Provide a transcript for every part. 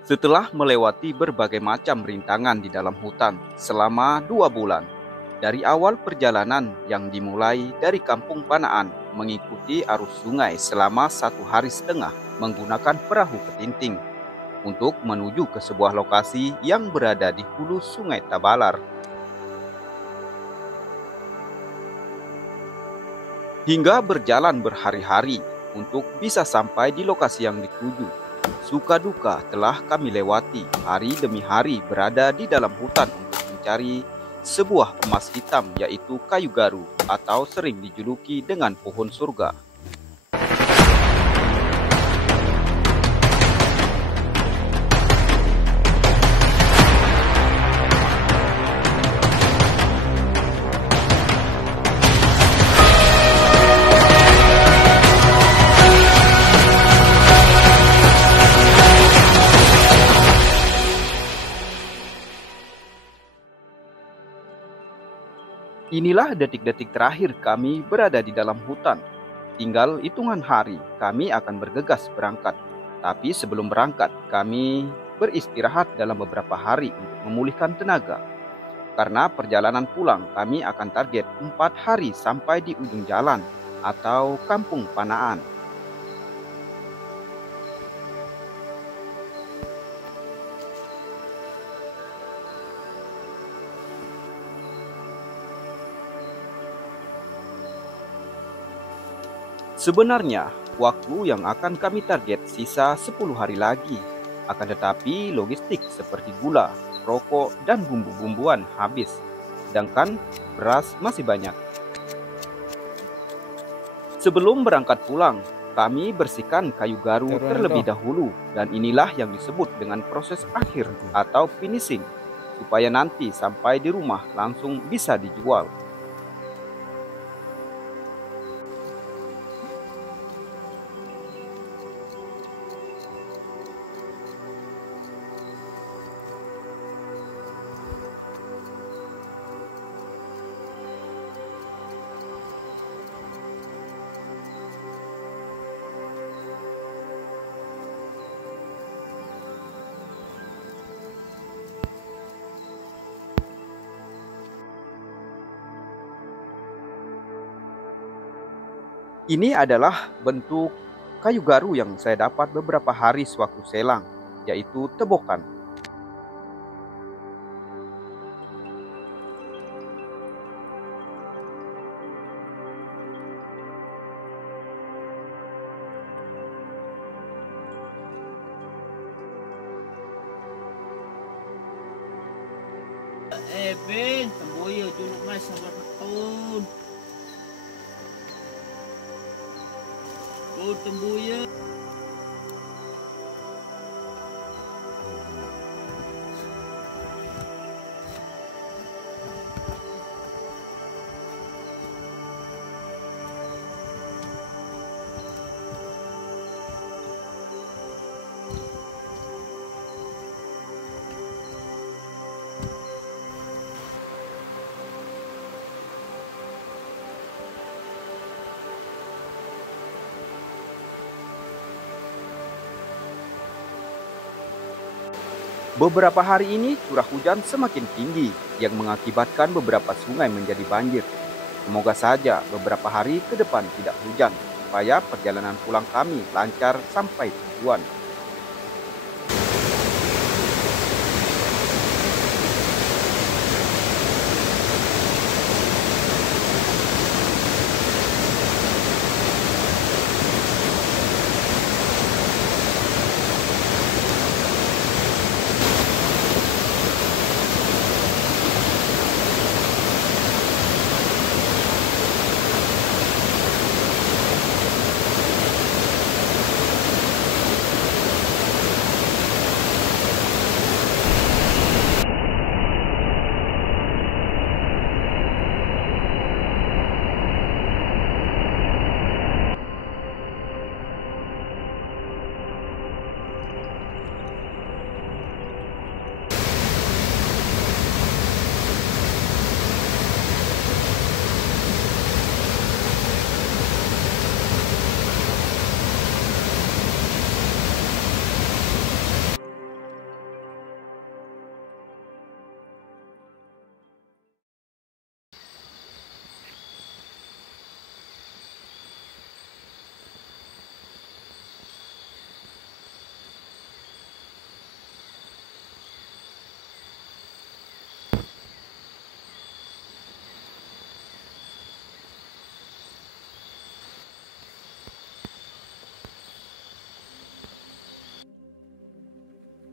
Setelah melewati berbagai macam rintangan di dalam hutan selama 2 bulan, dari awal perjalanan yang dimulai dari Kampung Panaan mengikuti arus sungai selama 1 hari setengah menggunakan perahu ketinting untuk menuju ke sebuah lokasi yang berada di hulu Sungai Tabalar. Hingga berjalan berhari-hari untuk bisa sampai di lokasi yang dituju. Suka duka telah kami lewati, hari demi hari berada di dalam hutan untuk mencari sebuah emas hitam, yaitu kayu garu atau sering dijuluki dengan pohon surga. Inilah detik-detik terakhir kami berada di dalam hutan. Tinggal hitungan hari, kami akan bergegas berangkat. Tapi sebelum berangkat, kami beristirahat dalam beberapa hari untuk memulihkan tenaga. Karena perjalanan pulang, kami akan target 4 hari sampai di ujung jalan atau Kampung Panaan. Sebenarnya, waktu yang akan kami target sisa 10 hari lagi. Akan tetapi logistik seperti gula, rokok, dan bumbu-bumbuan habis. Sedangkan beras masih banyak. Sebelum berangkat pulang, kami bersihkan kayu garu terlebih dahulu. Dan inilah yang disebut dengan proses akhir atau finishing. Supaya nanti sampai di rumah langsung bisa dijual. Ini adalah bentuk kayu garu yang saya dapat beberapa hari sewaktu selang, yaitu tebokan. Ben, temboyo juluk mas sabar tahun. Oh, temboyo. Beberapa hari ini curah hujan semakin tinggi yang mengakibatkan beberapa sungai menjadi banjir. Semoga saja beberapa hari ke depan tidak hujan, supaya perjalanan pulang kami lancar sampai tujuan.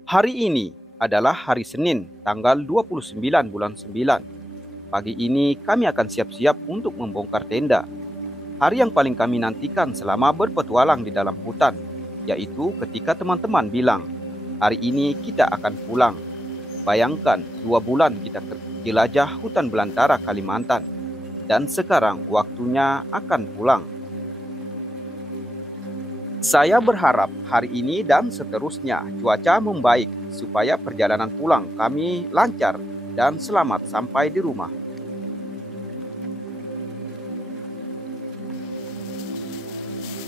Hari ini adalah hari Senin, tanggal 29 bulan 9. Pagi ini kami akan siap-siap untuk membongkar tenda. Hari yang paling kami nantikan selama berpetualang di dalam hutan, yaitu ketika teman-teman bilang, hari ini kita akan pulang. Bayangkan 2 bulan kita jelajah hutan belantara Kalimantan, dan sekarang waktunya akan pulang. Saya berharap hari ini dan seterusnya cuaca membaik supaya perjalanan pulang kami lancar dan selamat sampai di rumah.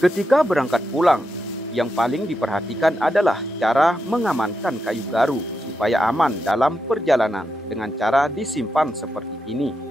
Ketika berangkat pulang, yang paling diperhatikan adalah cara mengamankan kayu garu supaya aman dalam perjalanan dengan cara disimpan seperti ini.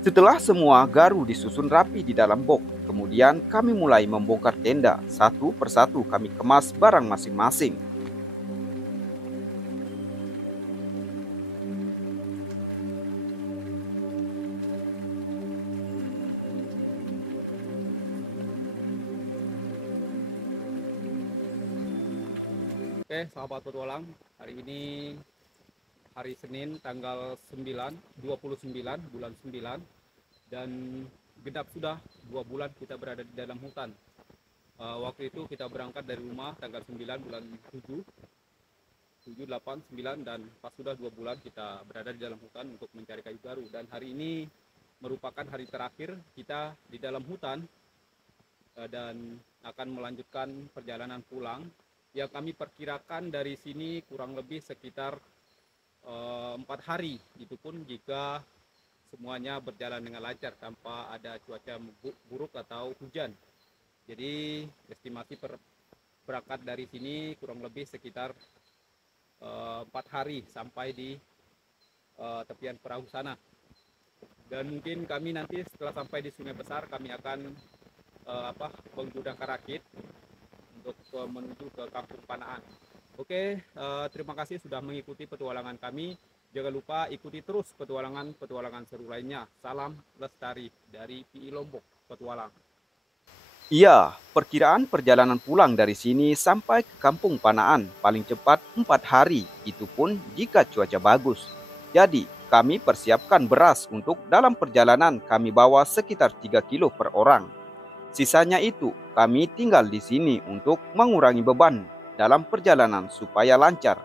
Setelah semua garu disusun rapi di dalam box, kemudian kami mulai membongkar tenda. Satu persatu kami kemas barang masing-masing. Oke, sahabat petualang, hari ini hari Senin tanggal 29 bulan 9 dan genap sudah 2 bulan kita berada di dalam hutan. Waktu itu kita berangkat dari rumah tanggal 9 bulan 7, 8, 9 dan pas sudah 2 bulan kita berada di dalam hutan untuk mencari kayu baru, dan hari ini merupakan hari terakhir kita di dalam hutan dan akan melanjutkan perjalanan pulang. Yang kami perkirakan dari sini kurang lebih sekitar 4 hari, itu pun jika semuanya berjalan dengan lancar tanpa ada cuaca buruk atau hujan. Jadi estimasi berangkat dari sini kurang lebih sekitar 4 hari sampai di tepian perahu sana. Dan mungkin kami nanti setelah sampai di Sungai Besar kami akan menggunakan rakit untuk menuju ke Kampung Panaan. Oke, terima kasih sudah mengikuti petualangan kami. Jangan lupa ikuti terus petualangan seru lainnya. Salam lestari dari PI Lombok Petualang. Iya, perkiraan perjalanan pulang dari sini sampai ke Kampung Panaan paling cepat 4 hari, itu pun jika cuaca bagus. Jadi, kami persiapkan beras untuk dalam perjalanan kami bawa sekitar 3 kilo per orang. Sisanya itu kami tinggal di sini untuk mengurangi beban dalam perjalanan supaya lancar.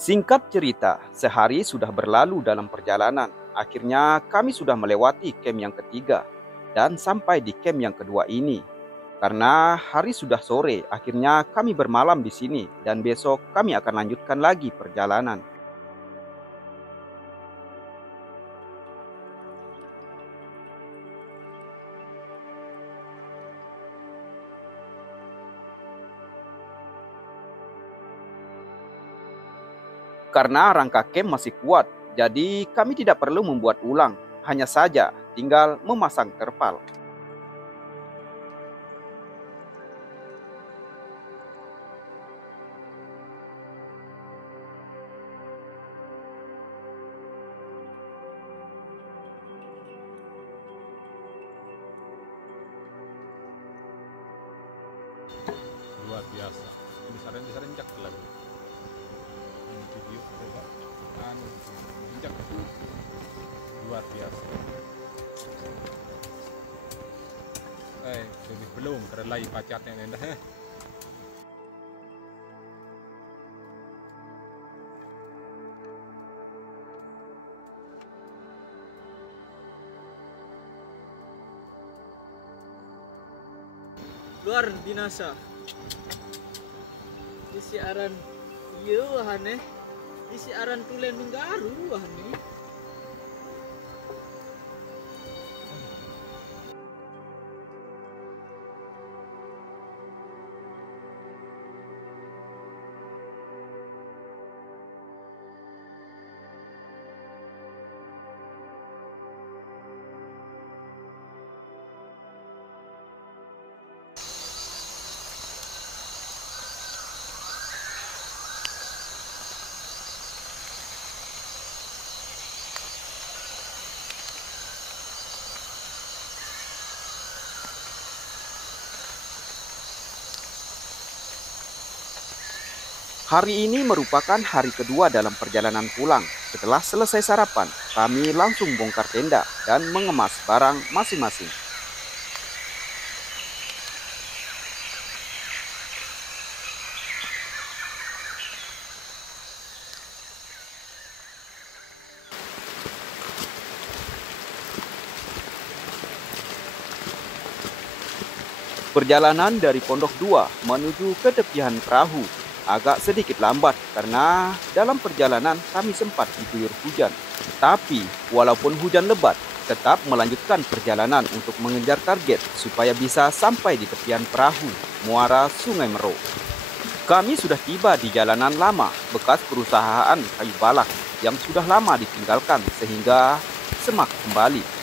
Singkat cerita, sehari sudah berlalu dalam perjalanan. Akhirnya kami sudah melewati camp yang ketiga dan sampai di camp yang kedua ini. Karena hari sudah sore, akhirnya kami bermalam di sini dan besok kami akan lanjutkan lagi perjalanan. Karena rangka camp masih kuat, jadi kami tidak perlu membuat ulang, hanya saja tinggal memasang terpal. Luar biasa. Besaran injak lagi. Ini video kan injak luar biasa. Lebih belum terlai pacatnya nendah. Luar binasa. Di siaran iya wahane. Di siaran tulen menggaru wahane. Hari ini merupakan hari kedua dalam perjalanan pulang. Setelah selesai sarapan, kami langsung bongkar tenda dan mengemas barang masing-masing. Perjalanan dari Pondok 2 menuju ke tepian perahu agak sedikit lambat karena dalam perjalanan kami sempat diguyur hujan. Tapi walaupun hujan lebat, tetap melanjutkan perjalanan untuk mengejar target supaya bisa sampai di tepian perahu muara Sungai Mero. Kami sudah tiba di jalanan lama bekas perusahaan kayu balak yang sudah lama ditinggalkan sehingga semak kembali.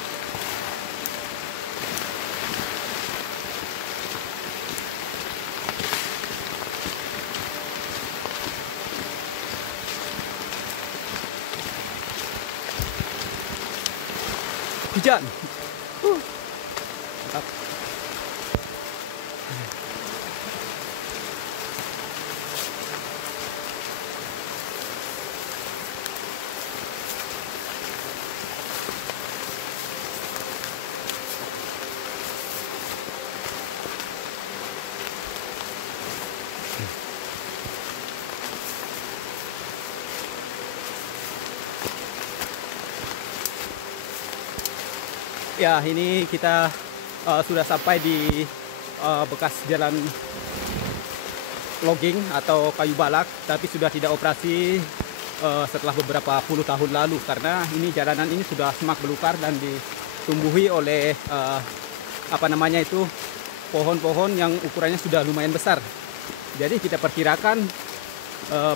hujan. Mantap. Ya, ini kita sudah sampai di bekas jalan logging atau kayu balak, tapi sudah tidak operasi setelah beberapa puluh tahun lalu, karena ini jalanan ini sudah semak belukar dan ditumbuhi oleh pohon-pohon yang ukurannya sudah lumayan besar. Jadi kita perkirakan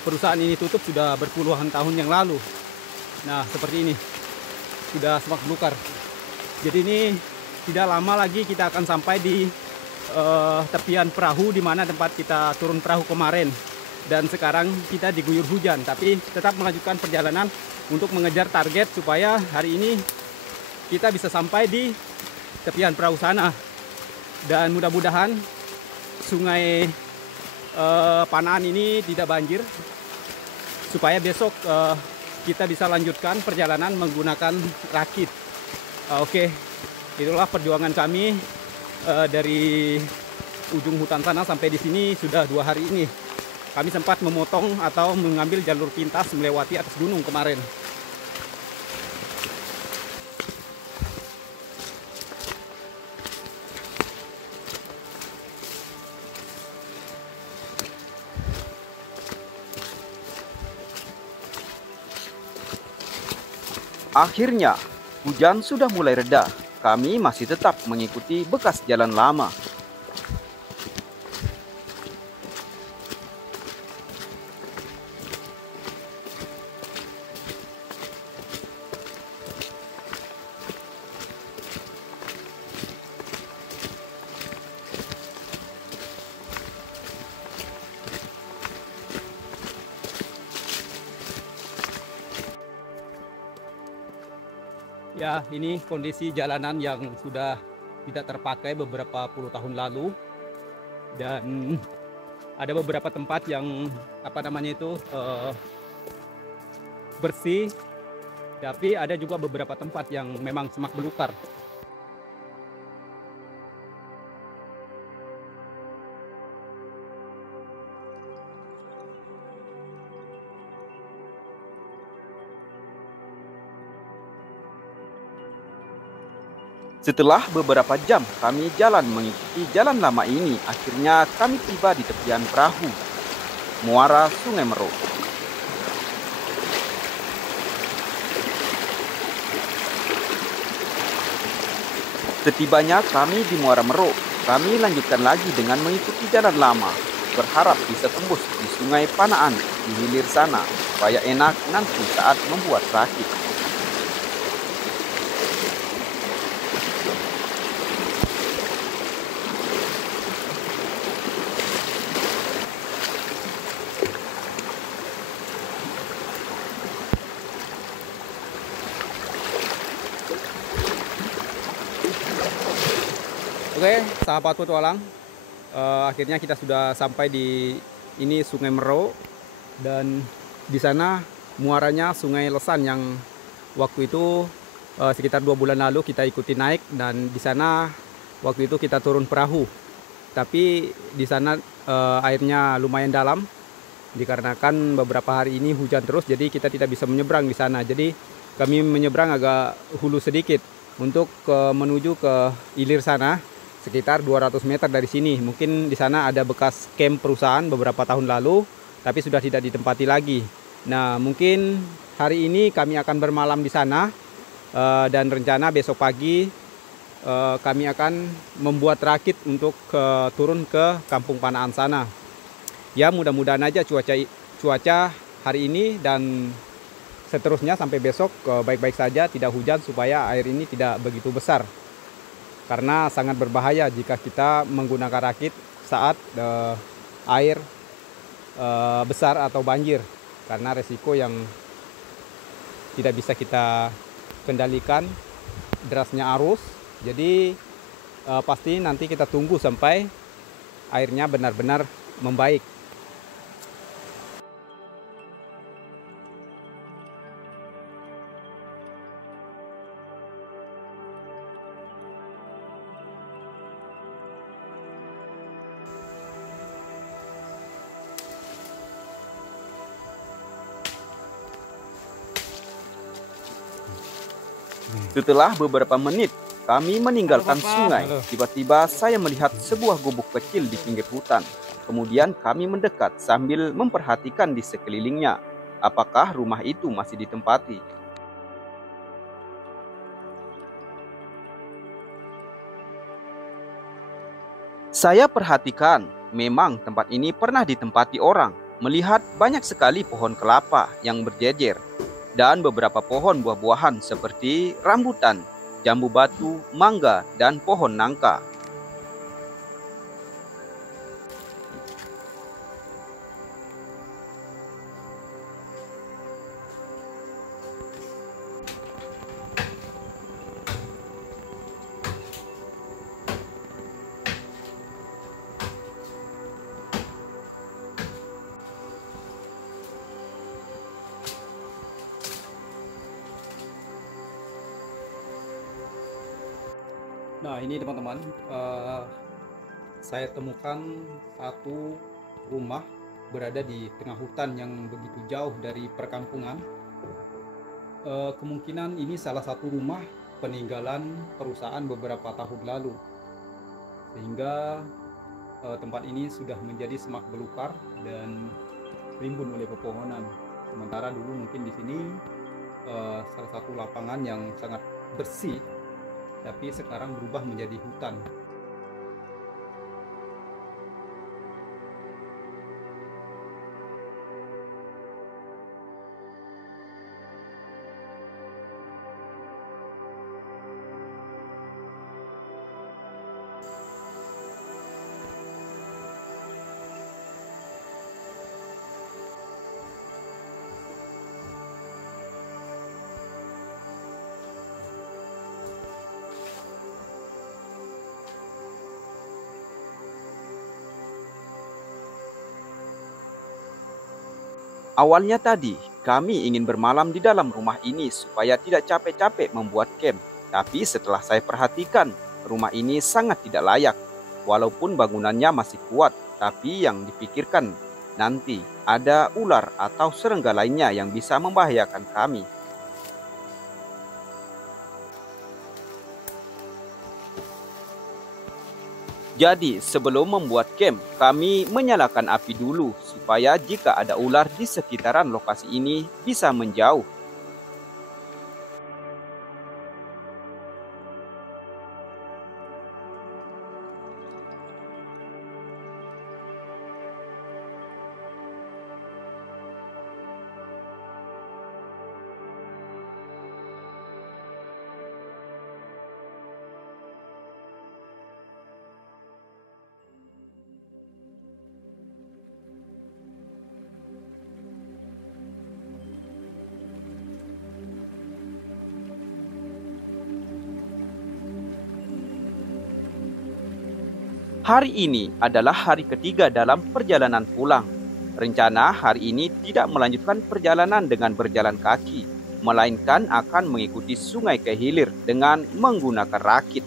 perusahaan ini tutup sudah berpuluhan tahun yang lalu. Nah, seperti ini, sudah semak belukar. Jadi ini tidak lama lagi kita akan sampai di tepian perahu, di mana tempat kita turun perahu kemarin. Dan sekarang kita diguyur hujan, tapi tetap melanjutkan perjalanan untuk mengejar target supaya hari ini kita bisa sampai di tepian perahu sana. Dan mudah-mudahan sungai Panaan ini tidak banjir, supaya besok kita bisa lanjutkan perjalanan menggunakan rakit. Oke, itulah perjuangan kami dari ujung hutan sana sampai di sini sudah 2 hari ini. Kami sempat memotong atau mengambil jalur pintas melewati atas gunung kemarin. Akhirnya, hujan sudah mulai reda. Kami masih tetap mengikuti bekas jalan lama. Ya, ini kondisi jalanan yang sudah tidak terpakai beberapa puluh tahun lalu, dan ada beberapa tempat yang bersih, tapi ada juga beberapa tempat yang memang semak belukar. Setelah beberapa jam kami jalan mengikuti jalan lama ini, akhirnya kami tiba di tepian perahu, muara Sungai Mero. Setibanya kami di Muara Mero, kami lanjutkan lagi dengan mengikuti jalan lama, berharap bisa tembus di Sungai Panaan di hilir sana, supaya enak nanti saat membuat rakit. Oke, sahabat petualang, akhirnya kita sudah sampai di ini Sungai Mero, dan di sana muaranya Sungai Lesan yang waktu itu sekitar 2 bulan lalu kita ikuti naik, dan di sana waktu itu kita turun perahu. Tapi di sana airnya lumayan dalam dikarenakan beberapa hari ini hujan terus, jadi kita tidak bisa menyeberang di sana. Jadi kami menyeberang agak hulu sedikit untuk menuju ke hilir sana, sekitar 200 meter dari sini. Mungkin di sana ada bekas camp perusahaan beberapa tahun lalu, tapi sudah tidak ditempati lagi. Nah, mungkin hari ini kami akan bermalam di sana, dan rencana besok pagi kami akan membuat rakit untuk turun ke Kampung Panaan sana. Ya, mudah-mudahan aja cuaca hari ini dan seterusnya sampai besok baik-baik saja, tidak hujan, supaya air ini tidak begitu besar. Karena sangat berbahaya jika kita menggunakan rakit saat air besar atau banjir, karena resiko yang tidak bisa kita kendalikan derasnya arus. Jadi pasti nanti kita tunggu sampai airnya benar-benar membaik. Setelah beberapa menit, kami meninggalkan sungai. Tiba-tiba saya melihat sebuah gubuk kecil di pinggir hutan. Kemudian kami mendekat sambil memperhatikan di sekelilingnya. Apakah rumah itu masih ditempati? Saya perhatikan, memang tempat ini pernah ditempati orang. Melihat banyak sekali pohon kelapa yang berjejer dan beberapa pohon buah-buahan seperti rambutan, jambu batu, mangga, dan pohon nangka. Nah, ini teman-teman, saya temukan satu rumah berada di tengah hutan yang begitu jauh dari perkampungan. Kemungkinan ini salah satu rumah peninggalan perusahaan beberapa tahun lalu, sehingga tempat ini sudah menjadi semak belukar dan rimbun oleh pepohonan. Sementara dulu mungkin di sini salah satu lapangan yang sangat bersih, tapi sekarang berubah menjadi hutan. Awalnya tadi, kami ingin bermalam di dalam rumah ini supaya tidak capek-capek membuat camp. Tapi setelah saya perhatikan, rumah ini sangat tidak layak. Walaupun bangunannya masih kuat, tapi yang dipikirkan nanti ada ular atau serangga lainnya yang bisa membahayakan kami. Jadi, sebelum membuat camp, kami menyalakan api dulu supaya jika ada ular di sekitaran lokasi ini bisa menjauh. Hari ini adalah hari ketiga dalam perjalanan pulang. Rencana hari ini tidak melanjutkan perjalanan dengan berjalan kaki, melainkan akan mengikuti sungai ke hilir dengan menggunakan rakit.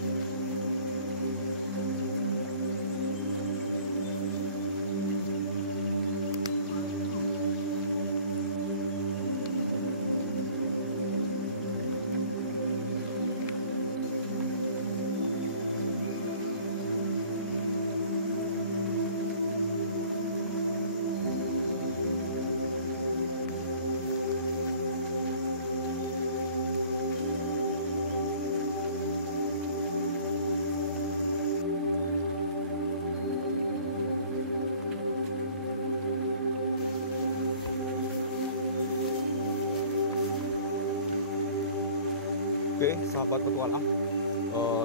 Oke, sahabat petualang,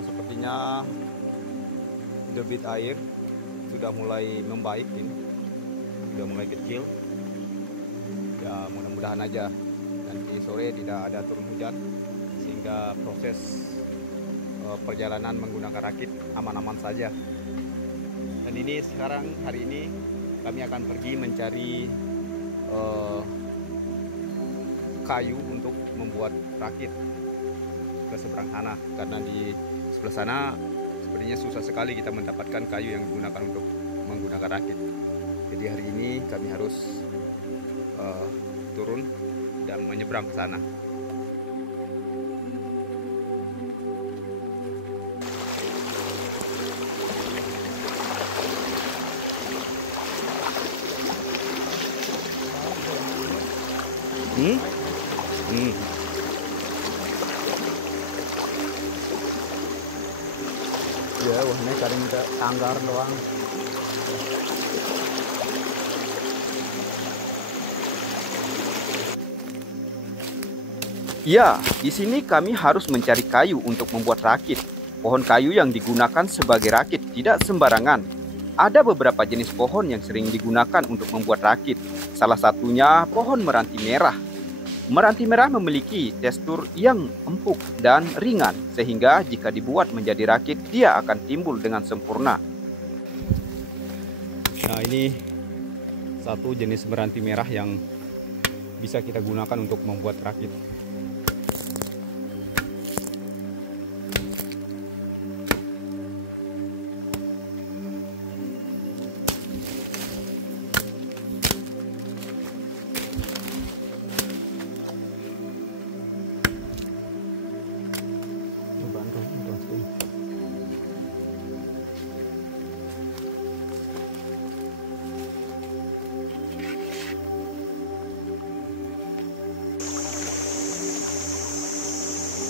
sepertinya debit air sudah mulai membaik ini, sudah mulai kecil. Ya, mudah-mudahan aja nanti sore tidak ada turun hujan sehingga proses perjalanan menggunakan rakit aman-aman saja. Dan ini sekarang hari ini kami akan pergi mencari kayu untuk membuat rakit ke seberang sana, karena di sebelah sana sepertinya susah sekali kita mendapatkan kayu yang digunakan untuk menggunakan rakit. Jadi hari ini kami harus turun dan menyeberang ke sana. Ya, wahnya kadang kita tanggar doang. Ya, di sini kami harus mencari kayu untuk membuat rakit. Pohon kayu yang digunakan sebagai rakit tidak sembarangan. Ada beberapa jenis pohon yang sering digunakan untuk membuat rakit. Salah satunya pohon meranti merah. Meranti merah memiliki tekstur yang empuk dan ringan, sehingga jika dibuat menjadi rakit, dia akan timbul dengan sempurna. Nah, ini satu jenis meranti merah yang bisa kita gunakan untuk membuat rakit.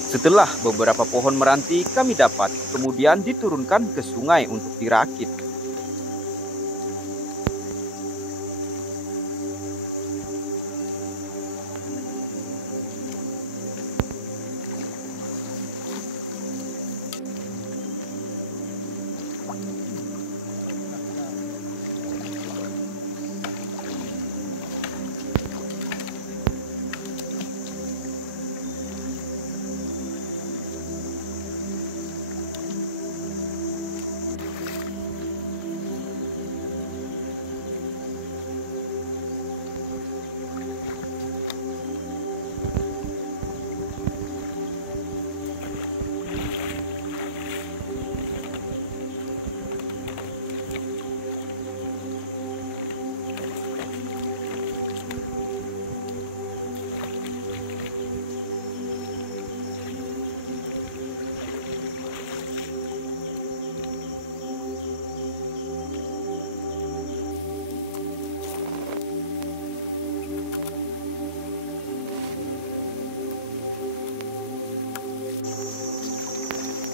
Setelah beberapa pohon meranti kami dapat, kemudian diturunkan ke sungai untuk dirakit.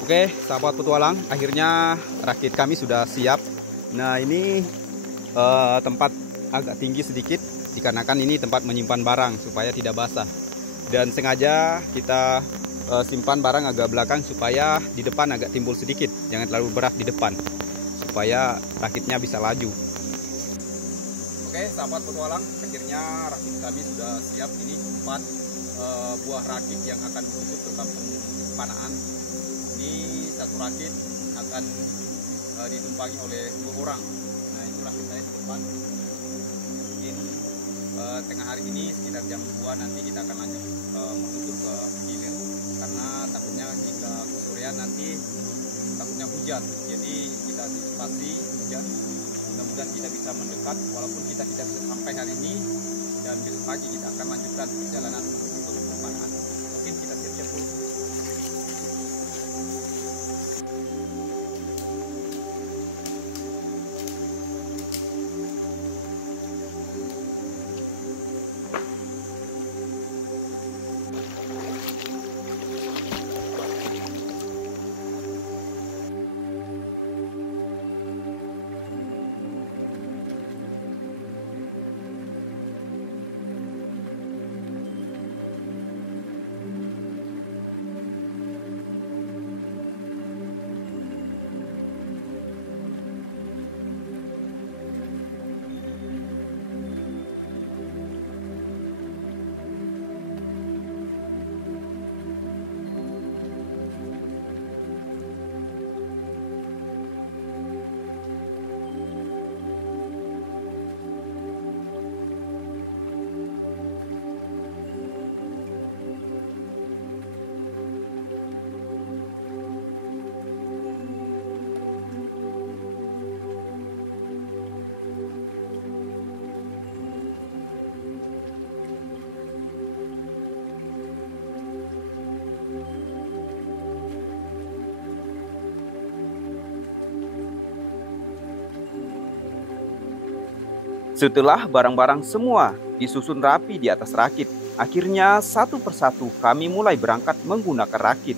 Oke, sahabat petualang, akhirnya rakit kami sudah siap. Nah, ini tempat agak tinggi sedikit, dikarenakan ini tempat menyimpan barang supaya tidak basah. Dan sengaja kita simpan barang agak belakang supaya di depan agak timbul sedikit, jangan terlalu berat di depan, supaya rakitnya bisa laju. Oke, sahabat petualang, akhirnya rakit kami sudah siap. Ini 4 buah rakit yang akan menuju ke kampung Panaan. Ini satu rakit akan ditumpangi oleh 2 orang. Nah, itu rakit saya di depan. Mungkin tengah hari ini sekitar jam 2 nanti kita akan lanjut menuju ke hilir, karena takutnya jika kesorean nanti takutnya hujan. Jadi kita antisipasi hujan. Mudah-mudahan kita bisa mendekat, walaupun kita tidak bisa sampai hari ini, dan besok pagi kita akan lanjutkan perjalanan menuju ke Panaan. Mungkin kita siap-siap dulu. Setelah barang-barang semua disusun rapi di atas rakit, akhirnya satu persatu kami mulai berangkat menggunakan rakit.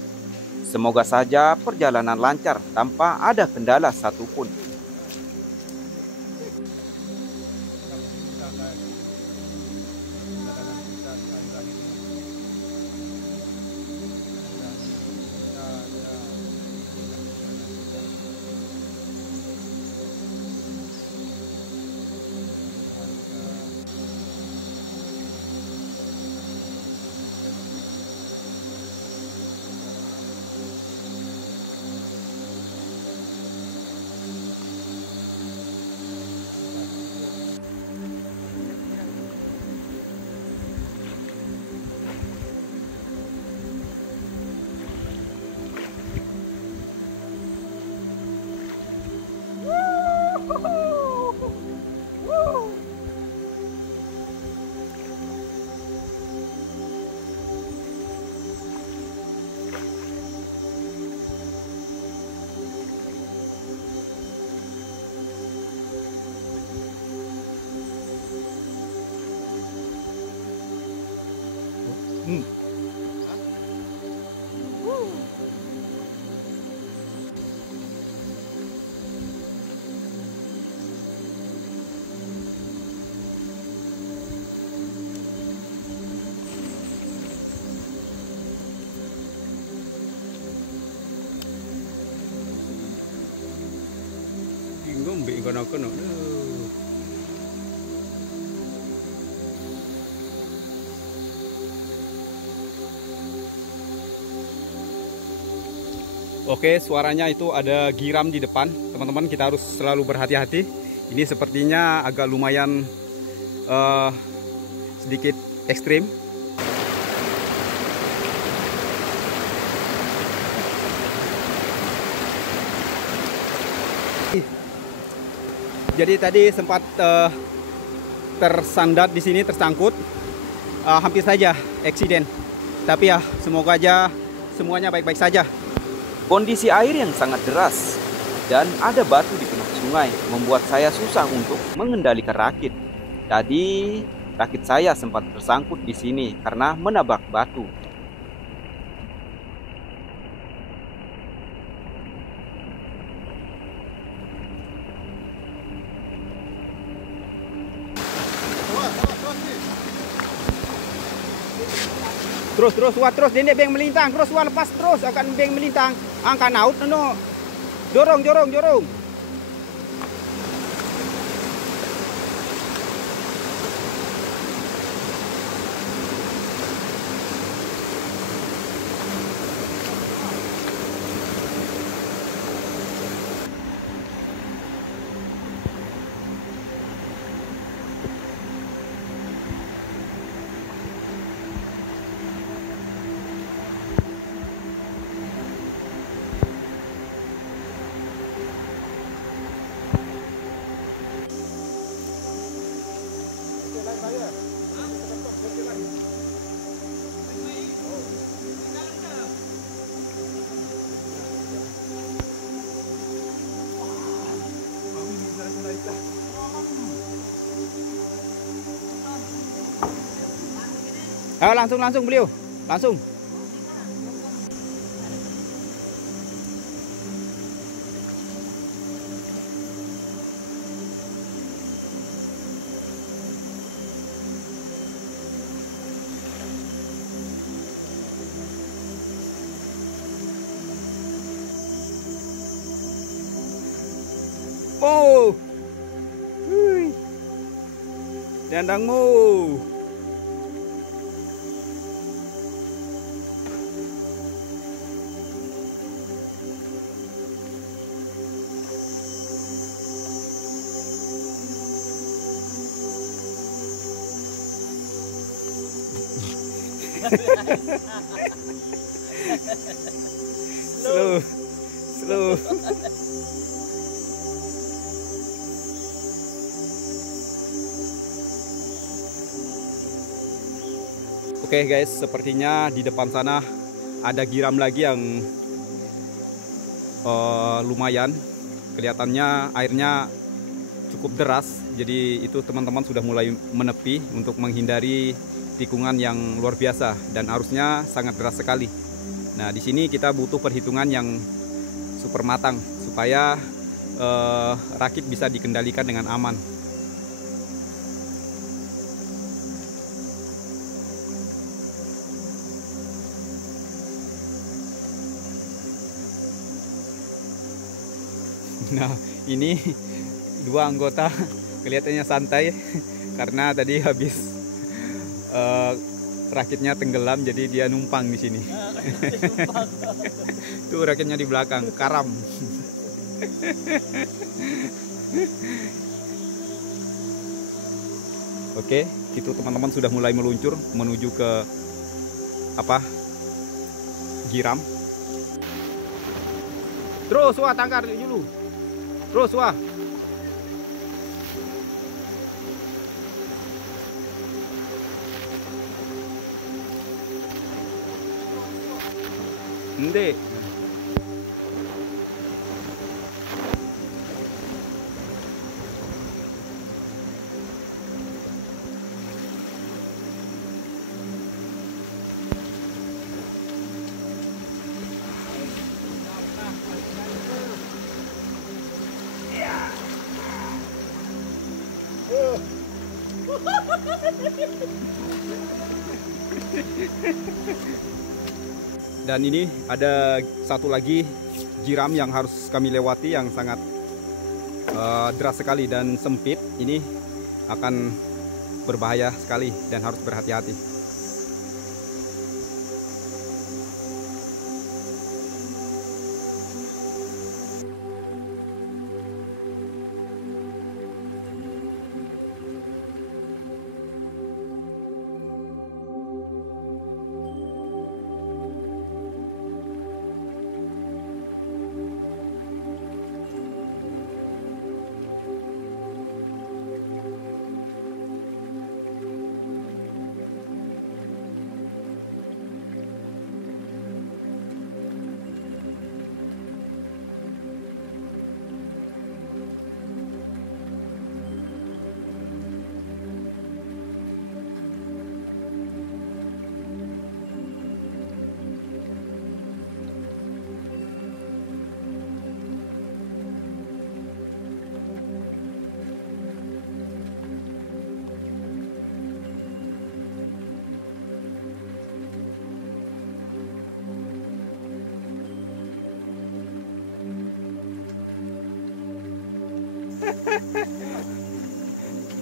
Semoga saja perjalanan lancar tanpa ada kendala satupun. Ngombe kono-kono. Oke, suaranya itu ada giram di depan. Teman-teman, kita harus selalu berhati-hati. Ini sepertinya agak lumayan sedikit ekstrim. Jadi tadi sempat tersandat di sini, tersangkut, hampir saja eksiden. Tapi ya semoga aja semuanya baik-baik saja. Kondisi air yang sangat deras dan ada batu di tengah sungai membuat saya susah untuk mengendalikan rakit. Tadi rakit saya sempat tersangkut di sini karena menabrak batu. Terus terus dia beng melintang, terus lepas terus akan beng melintang, angkat naut no. Jorong. Langsung beliau, langsung. Oh, dandangmu. Slow. Oke guys, sepertinya di depan sana ada giram lagi yang lumayan. Kelihatannya airnya cukup deras. Jadi itu teman-teman sudah mulai menepi untuk menghindari tikungan yang luar biasa dan arusnya sangat deras sekali. Nah, di sini kita butuh perhitungan yang super matang supaya rakit bisa dikendalikan dengan aman. Nah, ini dua anggota kelihatannya santai karena tadi habis rakitnya tenggelam, jadi dia numpang di sini. Tuh rakitnya di belakang, karam. Oke, itu teman-teman sudah mulai meluncur menuju ke Giram. Terus wah, tangkar dulu. Terus wah. Ende. Dan ini ada satu lagi Giram yang harus kami lewati yang sangat deras sekali dan sempit. Ini akan berbahaya sekali dan harus berhati-hati.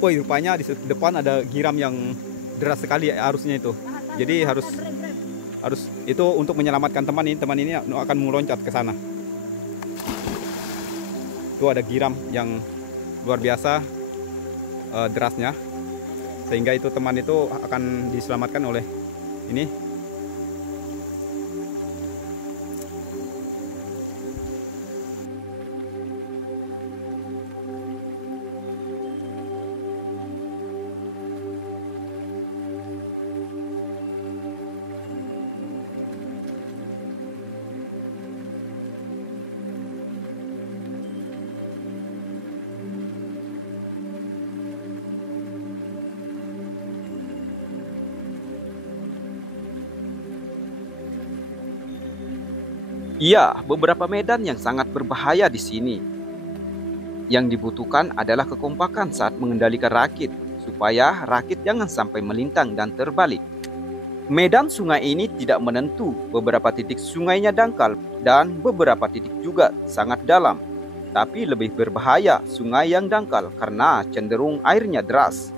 Woi, rupanya di depan ada Giram yang deras sekali arusnya itu. Jadi harus itu untuk menyelamatkan teman ini akan meloncat ke sana. Itu ada Giram yang luar biasa derasnya, sehingga itu teman itu akan diselamatkan oleh ini. Iya, beberapa medan yang sangat berbahaya di sini. Yang dibutuhkan adalah kekompakan saat mengendalikan rakit, supaya rakit jangan sampai melintang dan terbalik. Medan sungai ini tidak menentu, beberapa titik sungainya dangkal dan beberapa titik juga sangat dalam. Tapi lebih berbahaya sungai yang dangkal karena cenderung airnya deras.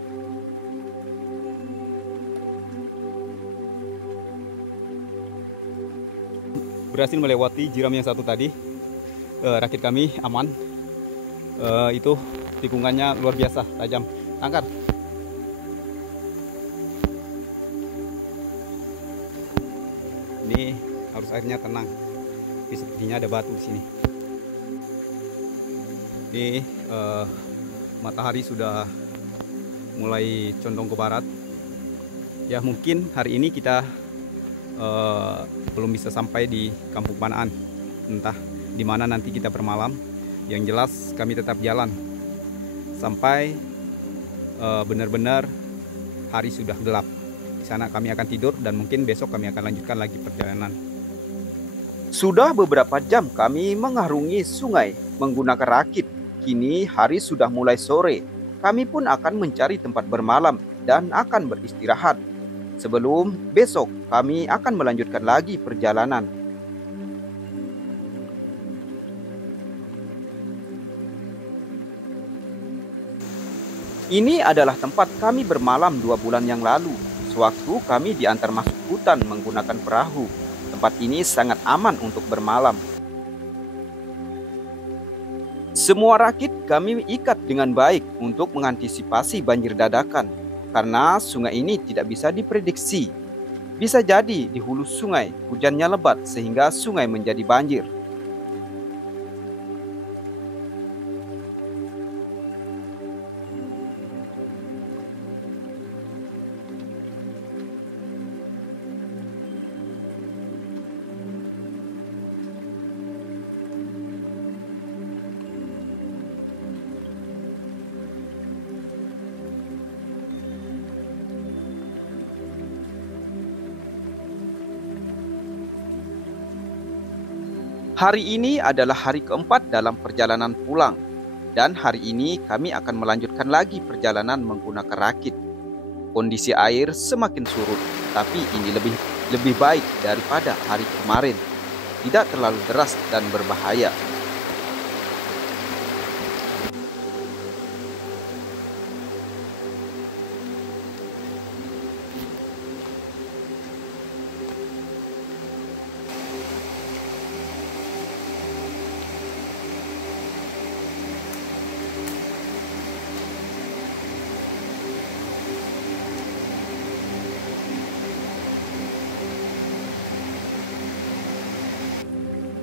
Berhasil melewati Giram yang satu tadi. Rakit kami aman. Itu tikungannya luar biasa tajam. Angkat. Ini harus airnya tenang. Tapi sepertinya ada batu di sini. Ini matahari sudah mulai condong ke barat. Ya, mungkin hari ini kita belum bisa sampai di Kampung Panaan, entah di mana nanti kita bermalam. Yang jelas kami tetap jalan sampai benar-benar hari sudah gelap. Di sana kami akan tidur dan mungkin besok kami akan lanjutkan lagi perjalanan. Sudah beberapa jam kami mengarungi sungai menggunakan rakit. Kini hari sudah mulai sore. Kami pun akan mencari tempat bermalam dan akan beristirahat. Sebelum besok kami akan melanjutkan lagi perjalanan. Ini adalah tempat kami bermalam 2 bulan yang lalu. Sewaktu kami diantar masuk hutan menggunakan perahu. Tempat ini sangat aman untuk bermalam. Semua rakit kami ikat dengan baik untuk mengantisipasi banjir dadakan. Karena sungai ini tidak bisa diprediksi. Bisa jadi di hulu sungai hujannya lebat sehingga sungai menjadi banjir. Hari ini adalah hari keempat dalam perjalanan pulang. Dan hari ini kami akan melanjutkan lagi perjalanan menggunakan rakit. Kondisi air semakin surut, tapi ini lebih baik daripada hari kemarin. Tidak terlalu deras dan berbahaya.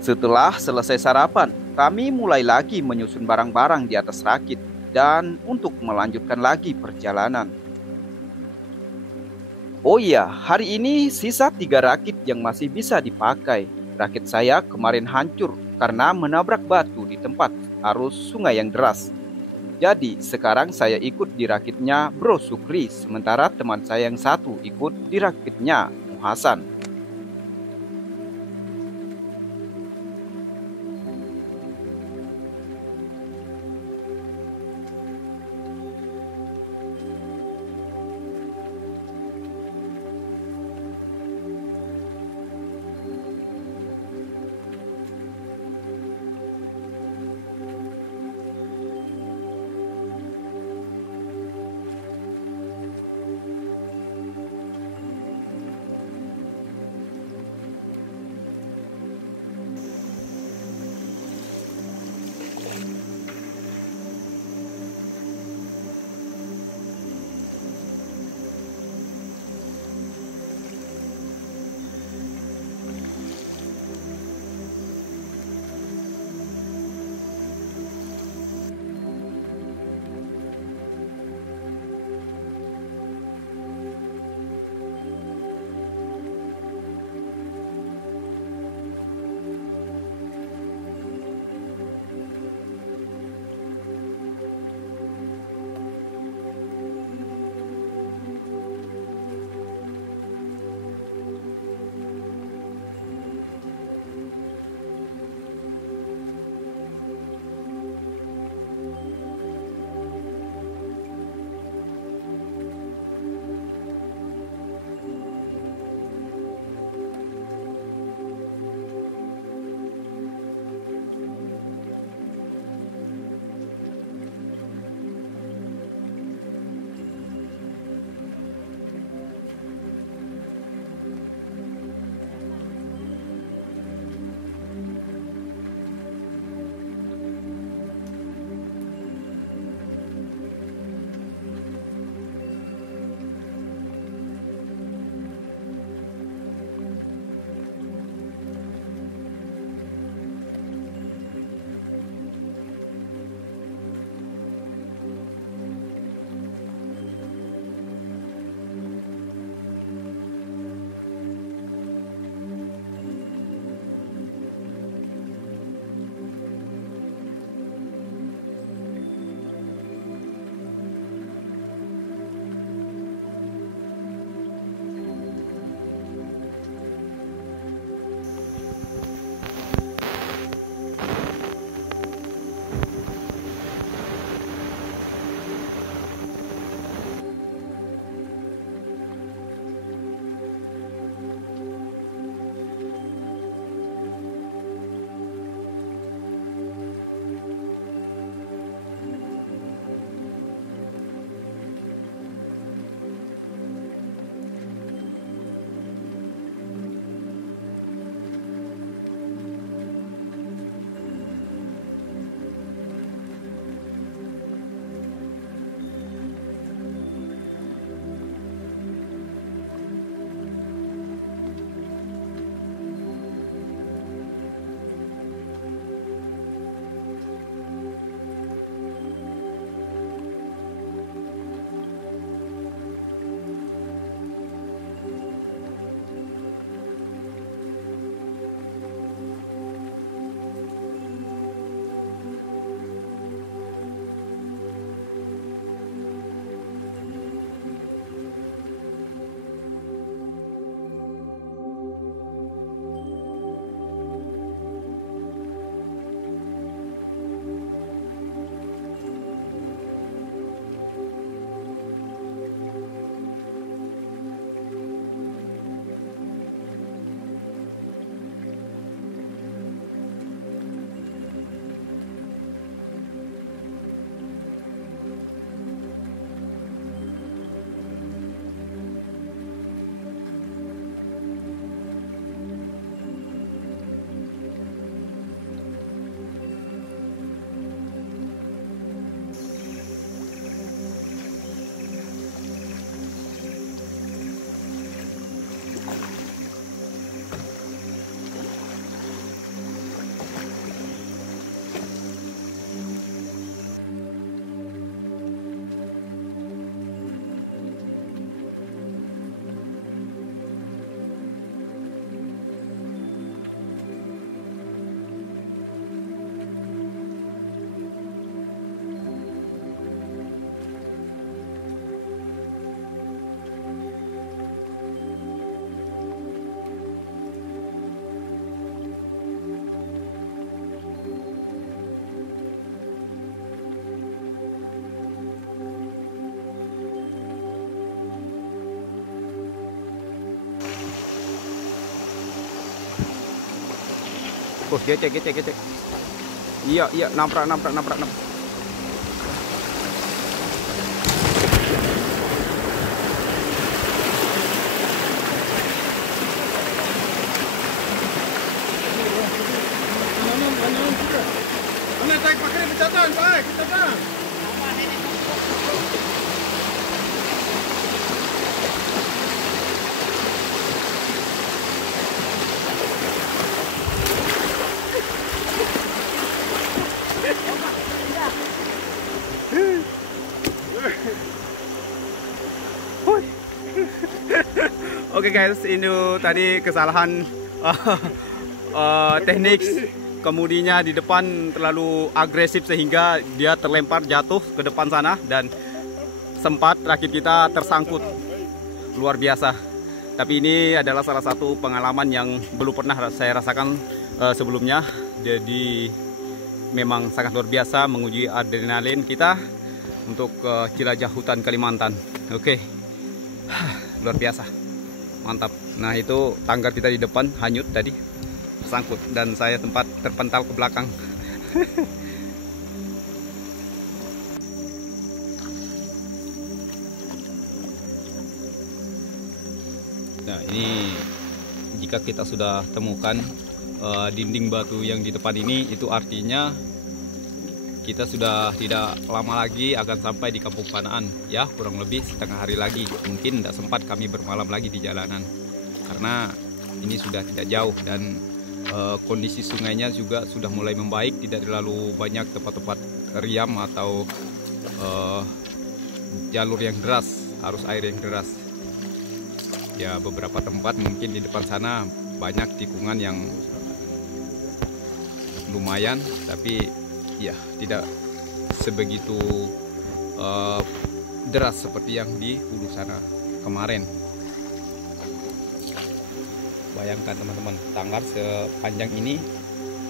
Setelah selesai sarapan, kami mulai lagi menyusun barang-barang di atas rakit dan untuk melanjutkan lagi perjalanan. Oh iya, hari ini sisa 3 rakit yang masih bisa dipakai. Rakit saya kemarin hancur karena menabrak batu di tempat arus sungai yang deras. Jadi sekarang saya ikut di rakitnya Bro Sukri, sementara teman saya yang satu ikut di rakitnya Muhasan. Oh, gecek. Iya, nabrak. Mana saya pakai pencatan, Pak? Kita bang. Oke guys, ini tadi kesalahan teknik kemudinya di depan terlalu agresif sehingga dia terlempar jatuh ke depan sana dan sempat rakit kita tersangkut. Luar biasa. Tapi ini adalah salah satu pengalaman yang belum pernah saya rasakan sebelumnya. Jadi memang sangat luar biasa menguji adrenalin kita untuk jelajah hutan Kalimantan. Oke. Luar biasa. Mantap. Nah, itu tangga kita di depan hanyut tadi, tersangkut dan saya tempat terpental ke belakang. Nah, ini jika kita sudah temukan dinding batu yang di depan ini, itu artinya kita sudah tidak lama lagi akan sampai di Kampung Panaan, ya, kurang lebih setengah hari lagi. Mungkin tidak sempat kami bermalam lagi di jalanan karena ini sudah tidak jauh dan kondisi sungainya juga sudah mulai membaik, tidak terlalu banyak tempat-tempat riam atau jalur yang deras, arus air yang deras. Ya, beberapa tempat mungkin di depan sana banyak tikungan yang lumayan, tapi ya tidak sebegitu deras seperti yang di hulu sana kemarin. Bayangkan teman-teman, tanggar sepanjang ini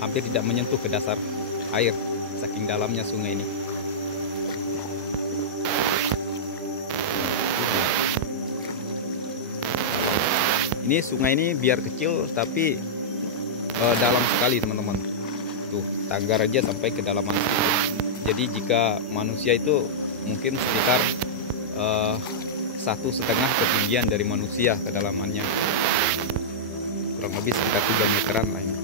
hampir tidak menyentuh ke dasar air, saking dalamnya sungai ini. Ini sungai ini biar kecil tapi dalam sekali teman-teman. Tuh, tanggar aja sampai kedalaman. Jadi jika manusia itu mungkin sekitar 1,5 ketinggian dari manusia kedalamannya, kurang lebih sekitar 3 meteran lah ini.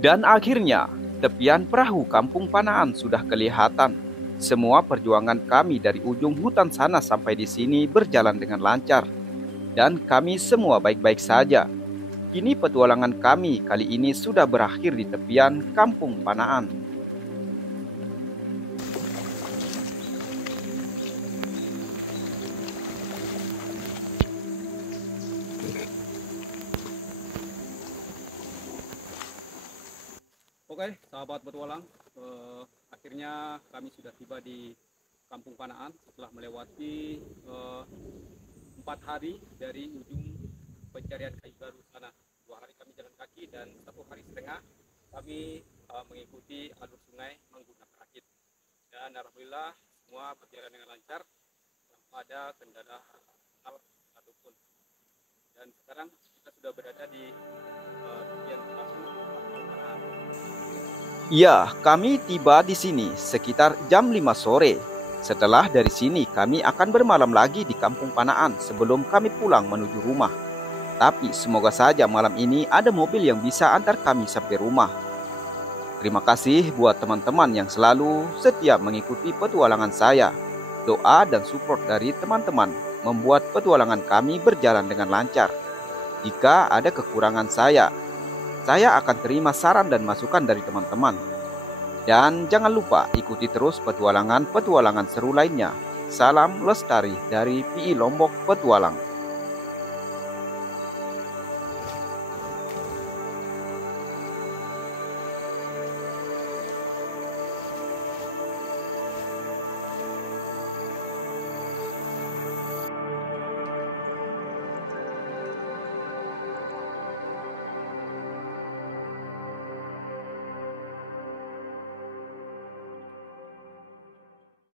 Dan akhirnya, tepian perahu Kampung Panaan sudah kelihatan. Semua perjuangan kami dari ujung hutan sana sampai di sini berjalan dengan lancar. Dan kami semua baik-baik saja. Kini petualangan kami kali ini sudah berakhir di tepian Kampung Panaan. Oke, sahabat petualang, akhirnya kami sudah tiba di Kampung Panaan setelah melewati 4 hari dari ujung pencarian kayu baru sana. 2 hari kami jalan kaki dan 1 hari setengah kami mengikuti alur sungai menggunakan rakit. Dan alhamdulillah semua berjalan dengan lancar tanpa ada kendala ataupun. Dan sekarang kita sudah berada di tepian perahu Kampung Panaan. Ya, kami tiba di sini sekitar jam 5 sore. Setelah dari sini kami akan bermalam lagi di Kampung Panaan sebelum kami pulang menuju rumah. Tapi semoga saja malam ini ada mobil yang bisa antar kami sampai rumah. Terima kasih buat teman-teman yang selalu setia mengikuti petualangan saya. Doa dan support dari teman-teman membuat petualangan kami berjalan dengan lancar. Jika ada kekurangan saya akan terima saran dan masukan dari teman-teman. Dan jangan lupa ikuti terus petualangan seru lainnya. Salam lestari dari PI Lombok Petualang.